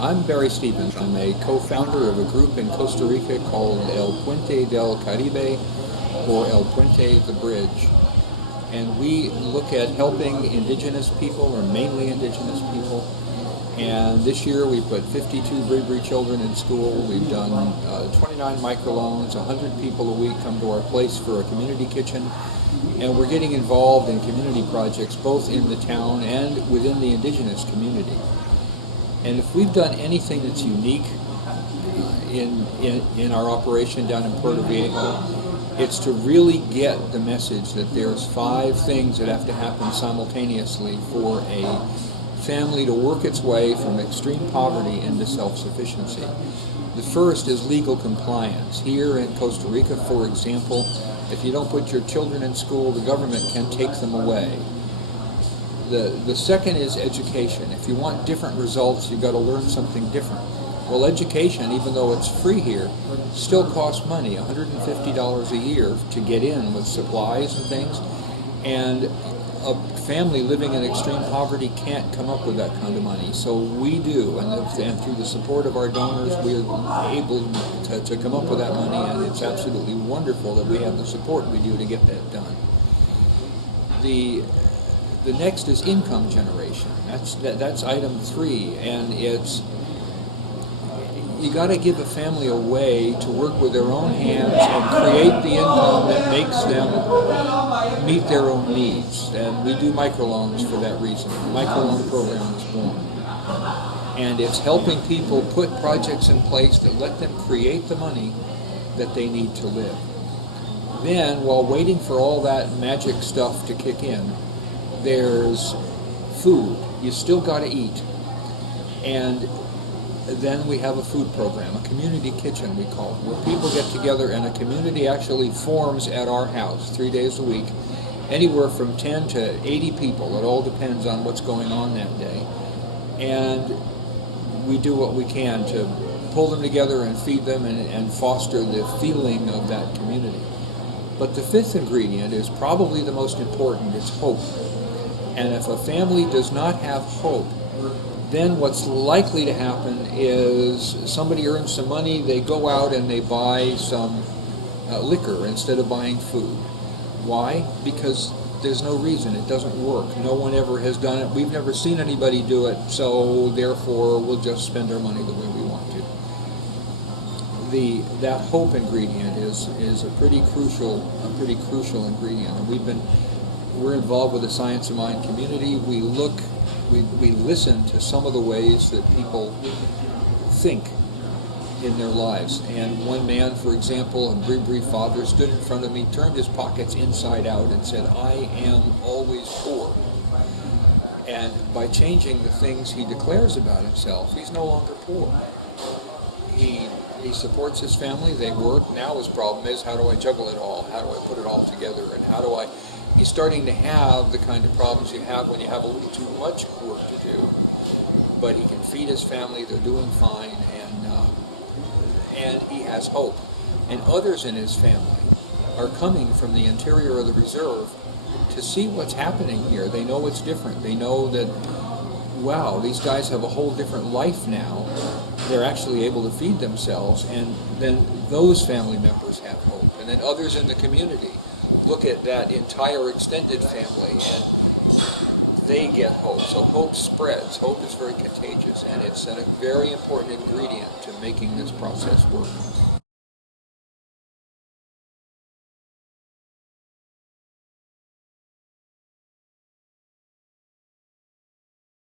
I'm Barry Stevens. I'm a co-founder of a group in Costa Rica called El Puente del Caribe, or El Puente, the Bridge. And we look at helping indigenous people, or mainly indigenous people. And this year we put 52 Bribri children in school. We've done 29 microloans. 100 people a week come to our place for a community kitchen. And we're getting involved in community projects both in the town and within the indigenous community. And if we've done anything that's unique in our operation down in Puerto Viejo, it's to really get the message that there's 5 things that have to happen simultaneously for a family to work its way from extreme poverty into self-sufficiency. The first is legal compliance. Here in Costa Rica, for example, if you don't put your children in school, the government can take them away. The second is education. If you want different results, you've got to learn something different. Well, education, even though it's free here, still costs money, $150 a year to get in with supplies and things. And a family living in extreme poverty can't come up with that kind of money. So we do, and through the support of our donors, we are able to come up with that money, and it's absolutely wonderful that we have the support we do to get that done. The next is income generation. That's item 3, and it's you got to give a family a way to work with their own hands and create the income that makes them meet their own needs. And we do microloans for that reason. The microloan program was born. And it's helping people put projects in place that let them create the money that they need to live. Then, while waiting for all that magic stuff to kick in, there's food. You still got to eat. And then we have a food program, a community kitchen we call it, where people get together and a community actually forms at our house 3 days a week, anywhere from 10 to 80 people. It all depends on what's going on that day. And we do what we can to pull them together and feed them and foster the feeling of that community. But the 5th ingredient is probably the most important. It's hope. And if a family does not have hope, then what's likely to happen is somebody earns some money, they go out and they buy some liquor instead of buying food. Why? Because there's no reason. It doesn't work. No one ever has done it. We've never seen anybody do it, so therefore we'll just spend our money the way we want to. That hope ingredient is a pretty crucial ingredient. And we're involved with the Science of Mind community. We listen to some of the ways that people think in their lives. And one man, for example, a Bribri father, stood in front of me, turned his pockets inside out and said, "I am always poor." And by changing the things he declares about himself, he's no longer poor. He supports his family, they work. Now his problem is, how do I juggle it all? How do I put it all together? And he's starting to have the kind of problems you have when you have a little too much work to do. But he can feed his family, they're doing fine, and he has hope. And others in his family are coming from the interior of the reserve to see what's happening here. They know it's different. They know that, wow, these guys have a whole different life now. They're actually able to feed themselves, and then those family members have hope. And then others in the community look at that entire extended family and they get hope. So hope spreads. Hope is very contagious, and it's a very important ingredient to making this process work.